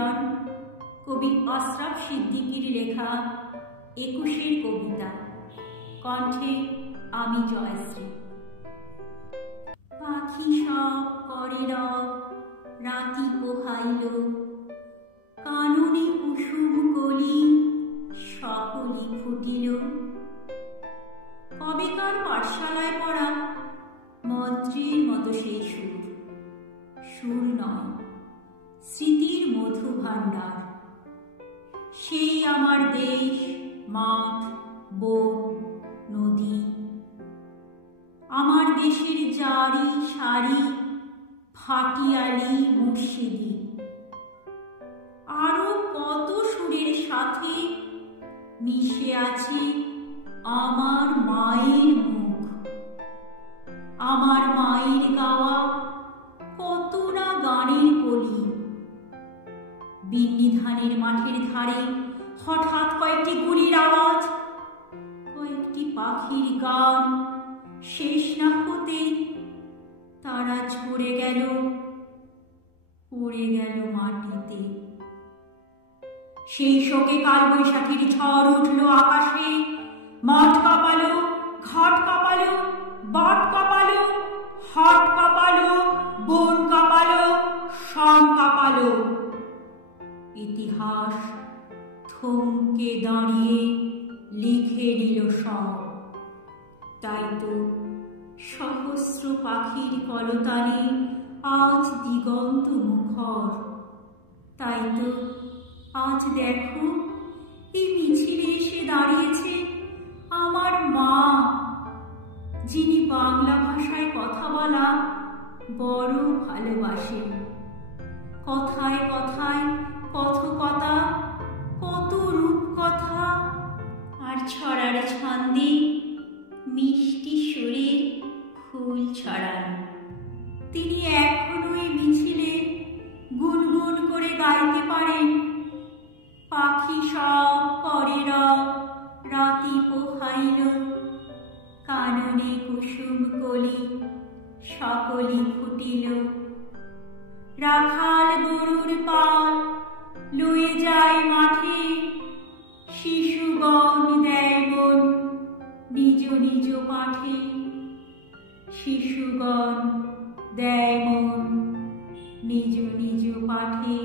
নিবেদন কবি আশরাফ সিদ্দিকীর লেখা ২১-এর কবিতা, কণ্ঠে আমি জয়শ্রী। পাখি সব করে রব রাতি পোহাইল, কাননে কুসুম কলি সকলি ফুটিল। কবেকার পাঠশালায় পড়া মন্ত্রের মতো সেই সুর, সুর নয় স্মৃতির মধু ভাণ্ডার। সেই আমার দেশ, মাঠ, বন, নদী, আমার দেশের জারি সারি ফাটিয়ালি মুর্শিদি। আরো কত সুরের সাথে মিশে আছে আমার মায়ের মুখ, আমার মায়ের গাওয়া কত না গানের কলি। বিন্নি ধানের মাঠের ধারে হঠাৎ কয়েকটি গুলির আওয়াজ, কয়েকটি পাখির গান শেষ না হতে তারা ঝরে গেল, পড়ে গেল মাটিতে। সেই শোকে কালবৈশাখীর ঝড় উঠল আকাশে, মাঠ কাঁপালো, ঘাট কাঁপালো, বাট কাঁপালো, হাট কাঁপালো, বন কাঁপালো, শন কাঁপালো। ইতিহাস থমকে দাঁড়িয়ে লিখে নিল সব। তাই তো সহস্র পাখির কলতানে আজ দিগন্ত মুখর। তাই তো আজ দেখো এই মিছিলে এসে দাঁড়িয়েছে আমার মা, যিনি বাংলা ভাষায় কথা বলা বড় ভালোবাসেন। কথায় কথায় কথকতা, কত রূপকথা, আর ছড়ার ছন্দে মিষ্টি সুরে ফুল ছড়ান। তিনি এখনো এই মিছিলে গুনগুন করে গাইতে পারেন, পাখি সব করে রব রাতি পোহাইল, কাননে কুসুম কলি সকলি ফুটিল। রাখাল গরুর পাল লয়ে যায় মাঠে, শিশুগণ দেয় মন নিজ নিজ পাঠে। শিশুগণ দেয় মন নিজ নিজ পাঠে।